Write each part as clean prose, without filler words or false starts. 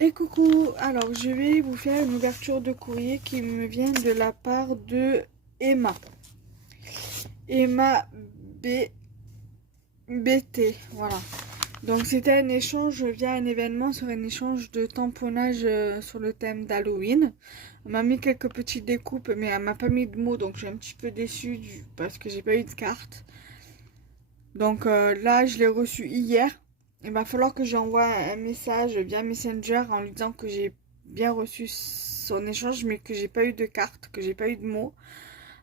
Et coucou, alors je vais vous faire une ouverture de courrier qui me vient de la part de Emma. Emma B. BT, voilà. Donc c'était un échange via un événement sur un échange de tamponnage sur le thème d'Halloween. Elle m'a mis quelques petites découpes mais elle m'a pas mis de mots donc je suis un petit peu déçue parce que j'ai pas eu de carte. Donc là je l'ai reçu hier. Il va falloir que j'envoie un message via Messenger en lui disant que j'ai bien reçu son échange mais que j'ai pas eu de carte, que j'ai pas eu de mots.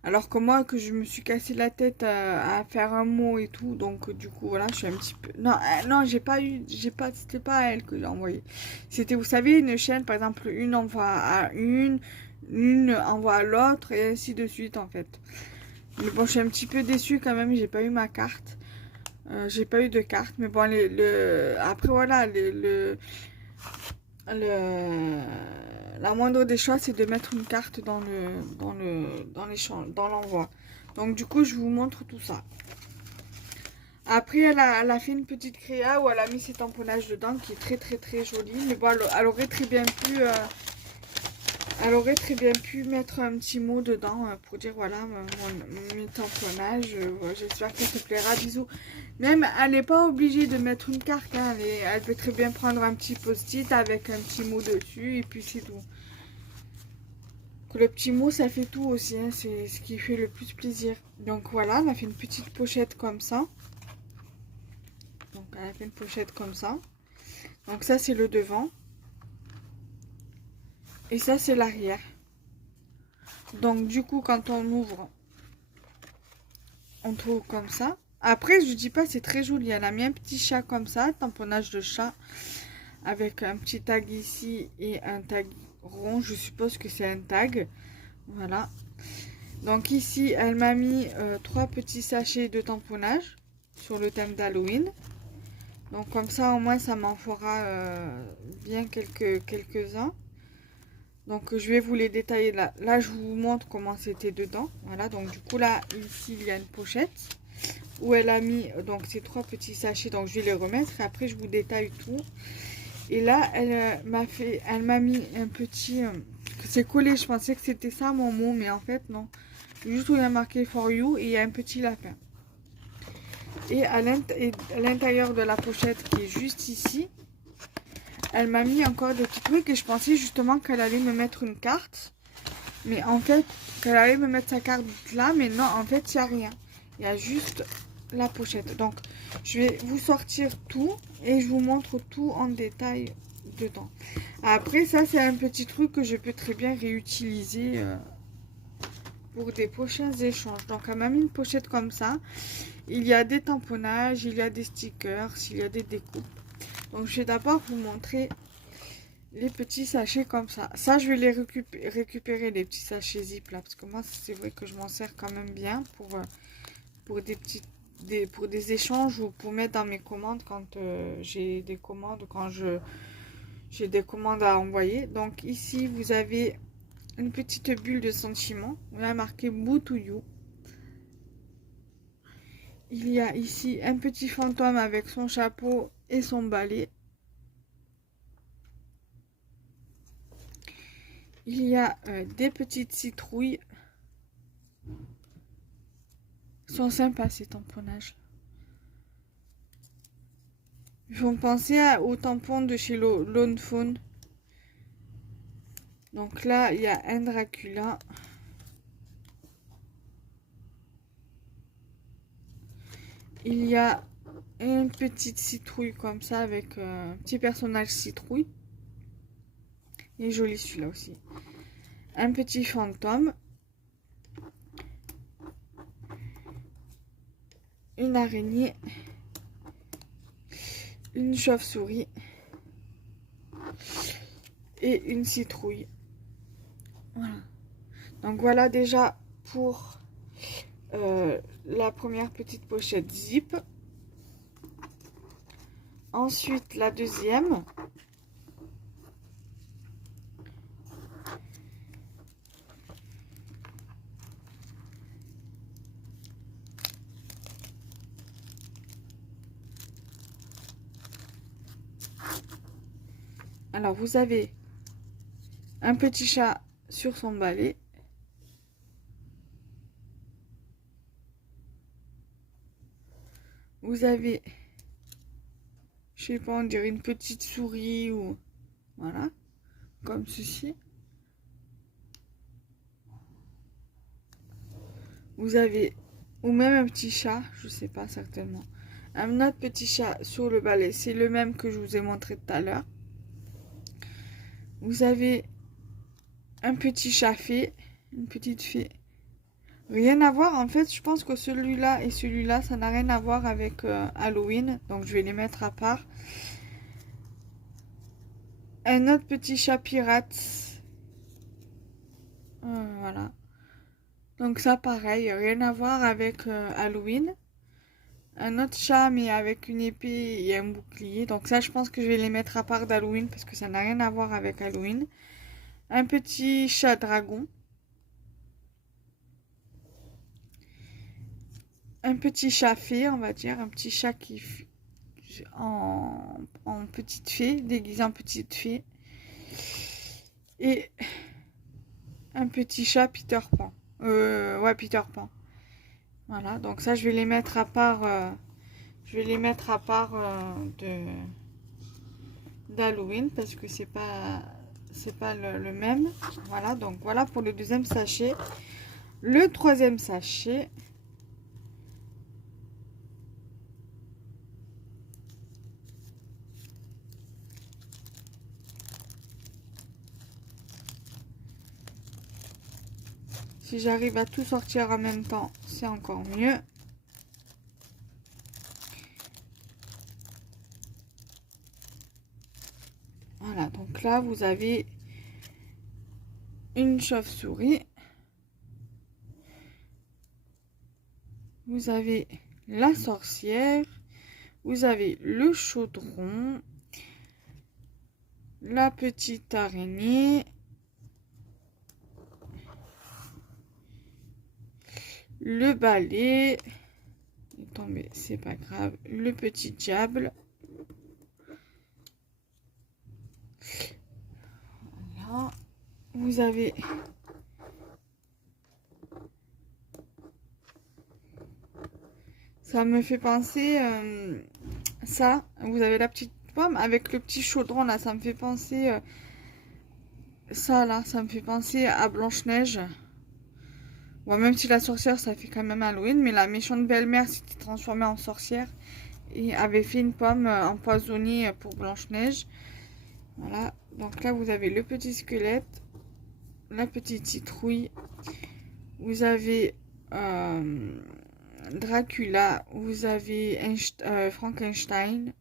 Alors que moi, que je me suis cassé la tête à faire un mot et tout, donc du coup, voilà, je suis un petit peu... Non, non, c'était pas à elle que j'ai envoyé. C'était, vous savez, une chaîne, par exemple, une envoie à une envoie à l'autre, et ainsi de suite, en fait. Mais bon, je suis un petit peu déçue quand même, j'ai pas eu ma carte. J'ai pas eu de carte, mais bon, après, voilà, le, la moindre des choses, c'est de mettre une carte dans l'envoi. Donc du coup, je vous montre tout ça. Après, elle a fait une petite créa où elle a mis ses tamponnages dedans, qui est très très très joli. Mais bon, elle aurait très bien pu mettre un petit mot dedans pour dire voilà mes tamponnages. J'espère que ça te plaira. Bisous. Même, elle n'est pas obligée de mettre une carte. Hein, elle peut très bien prendre un petit post-it avec un petit mot dessus et puis c'est tout. Que le petit mot ça fait tout aussi, hein, c'est ce qui fait le plus plaisir. Donc voilà, on a fait une petite pochette comme ça. Donc elle a fait une pochette comme ça. Donc ça c'est le devant. Et ça c'est l'arrière. Donc du coup quand on ouvre, on trouve comme ça. Après je dis pas c'est très joli, elle a mis un petit chat comme ça, tamponnage de chat. Avec un petit tag ici et un tag rond, je suppose que c'est un tag. Voilà. Donc ici elle m'a mis 3 petits sachets de tamponnage sur le thème d'Halloween. Donc comme ça au moins ça m'en fera bien quelques-uns. Donc je vais vous les détailler là. Là je vous montre comment c'était dedans. Voilà, donc du coup là ici il y a une pochette où elle a mis donc ces 3 petits sachets. Donc je vais les remettre et après je vous détaille tout. Et là elle m'a mis un petit c'est collé. Je pensais que c'était ça mon mot mais en fait non. Juste où il y a marqué for you et il y a un petit lapin. Et à l'intérieur de la pochette qui est juste ici, elle m'a mis encore des petits trucs et je pensais justement qu'elle allait me mettre une carte. Mais en fait, qu'elle allait me mettre sa carte là, mais non, en fait, il n'y a rien. Il y a juste la pochette. Donc, je vais vous sortir tout et je vous montre tout en détail dedans. Après, ça, c'est un petit truc que je peux très bien réutiliser pour des prochains échanges. Donc, elle m'a mis une pochette comme ça. Il y a des tamponnages, il y a des stickers, il y a des découpes. Donc, je vais d'abord vous montrer les petits sachets comme ça. Ça, je vais les récupérer, les petits sachets zip là, parce que moi, c'est vrai que je m'en sers quand même bien pour des petits, pour des échanges ou pour mettre dans mes commandes quand j'ai des commandes, j'ai des commandes à envoyer. Donc ici, vous avez une petite bulle de sentiment. On a marqué Boo to You. Il y a ici un petit fantôme avec son chapeau et son balai. Il y a des petites citrouilles. Ils sont sympas ces tamponnages. Ils font penser aux tampons de chez Lone Fawn. Donc là, il y a un Dracula. Il y a une petite citrouille comme ça avec un petit personnage citrouille. Il est joli celui-là aussi. Un petit fantôme. Une araignée. Une chauve-souris. Et une citrouille. Voilà. Donc voilà déjà pour la première petite pochette zip. Ensuite la deuxième. Alors, vous avez un petit chat sur son balai. Vous avez, je sais pas, on dirait une petite souris ou voilà, comme ceci. Vous avez, ou même un petit chat, je sais pas certainement. Un autre petit chat sur le balai, c'est le même que je vous ai montré tout à l'heure. Vous avez un petit chat fée, une petite fée. Rien à voir, en fait, je pense que celui-là et celui-là, ça n'a rien à voir avec Halloween. Donc, je vais les mettre à part. Un autre petit chat pirate. Voilà. Donc, ça, pareil, rien à voir avec Halloween. Un autre chat, mais avec une épée et un bouclier. Donc, ça, je pense que je vais les mettre à part d'Halloween parce que ça n'a rien à voir avec Halloween. Un petit chat dragon. Un petit chat fée, on va dire. Un petit chat qui en petite fée, déguisé en petite fée. Et un petit chat Peter Pan. Ouais, Peter Pan. Voilà, donc ça, je vais les mettre à part. Je vais les mettre à part d'Halloween parce que c'est pas le même. Voilà, donc voilà pour le deuxième sachet. Le troisième sachet. Si j'arrive à tout sortir en même temps, c'est encore mieux. Voilà, donc là, vous avez une chauve-souris. Vous avez la sorcière. Vous avez le chaudron. La petite araignée. Le balai. Il est tombé, c'est pas grave. Le petit diable. Voilà. Vous avez ça me fait penser ça. Vous avez la petite pomme avec le petit chaudron là. Ça me fait penser ça là. Ça me fait penser à Blanche-Neige. Bon, même si la sorcière ça fait quand même Halloween, mais la méchante belle-mère s'était transformée en sorcière et avait fait une pomme empoisonnée pour Blanche-Neige. Voilà. Donc là vous avez le petit squelette, la petite citrouille. Vous avez Dracula, vous avez Frankenstein,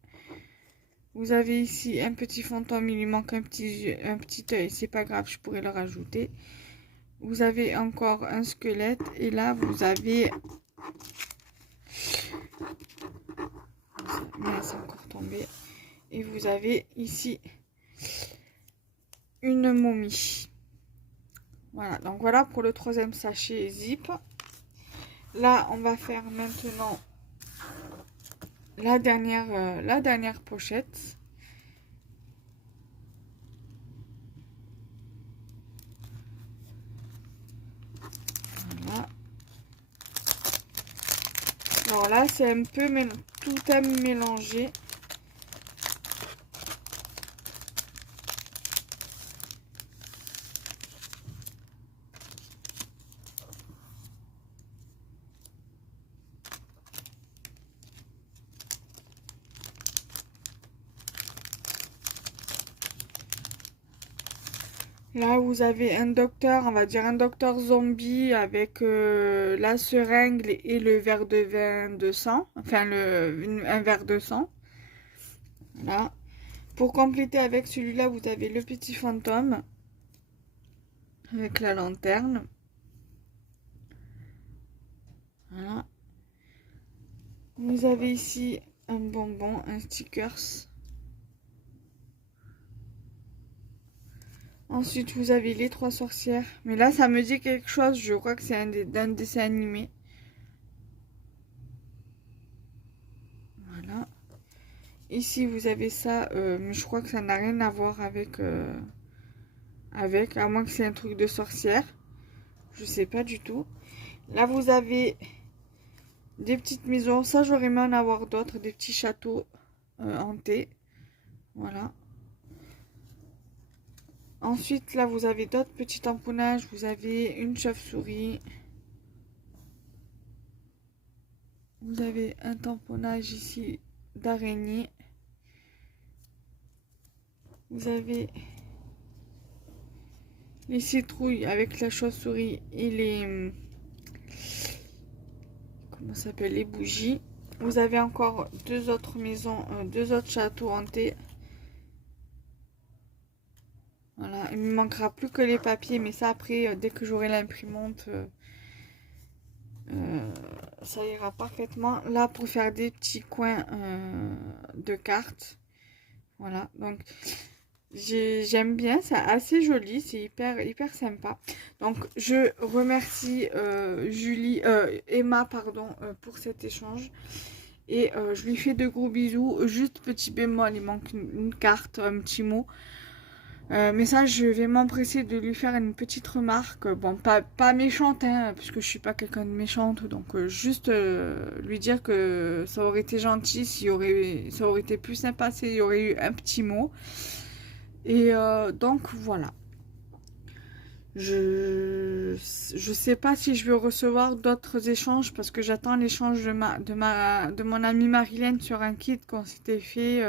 vous avez ici un petit fantôme, il lui manque un petit œil, c'est pas grave, je pourrais le rajouter. Vous avez encore un squelette et là vous avez, c'est encore tombé, et vous avez ici une momie. Voilà, donc voilà pour le troisième sachet zip. Là, on va faire maintenant la dernière pochette. Voilà. Alors là, c'est un peu tout à mélanger. Là, vous avez un docteur, on va dire un docteur zombie avec la seringue et le verre de vin de sang. Enfin, un verre de sang. Voilà. Pour compléter avec celui-là, vous avez le petit fantôme avec la lanterne. Voilà. Vous avez ici un bonbon, un stickers. Ensuite, vous avez les trois sorcières. Mais là, ça me dit quelque chose. Je crois que c'est un dessin animé. Voilà. ici vous avez ça, mais je crois que ça n'a rien à voir avec, à moins que c'est un truc de sorcière. Je sais pas du tout. Là vous avez des petites maisons. Ça j'aurais aimé en avoir d'autres, des petits châteaux hantés. Voilà. Ensuite là vous avez d'autres petits tamponnages. Vous avez une chauve-souris. Vous avez un tamponnage ici d'araignée. Vous avez les citrouilles avec la chauve-souris et les... Comment ça s'appelle? Les bougies. Vous avez encore deux autres maisons, deux autres châteaux hantés. Voilà, il me manquera plus que les papiers, mais ça après, dès que j'aurai l'imprimante, ça ira parfaitement. Là, pour faire des petits coins de cartes. Voilà, donc j'aime bien, c'est assez joli, c'est hyper sympa. Donc je remercie Emma pardon, pour cet échange. Et je lui fais de gros bisous. Juste petit bémol, il manque une carte, un petit mot. Mais ça, je vais m'empresser de lui faire une petite remarque. Bon, pas méchante, hein, puisque je suis pas quelqu'un de méchante. Donc, juste lui dire que ça aurait été gentil, ça aurait été plus sympa s'il y aurait eu un petit mot. Et donc, voilà. Je sais pas si je vais recevoir d'autres échanges parce que j'attends l'échange de mon amie Marilène sur un kit qu'on s'était fait...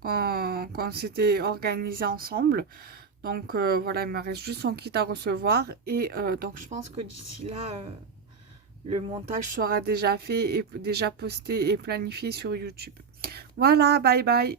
qu'on s'était organisé ensemble. Donc voilà, il me reste juste son kit à recevoir. Et donc je pense que d'ici là, le montage sera déjà fait et déjà posté et planifié sur YouTube. Voilà, bye bye.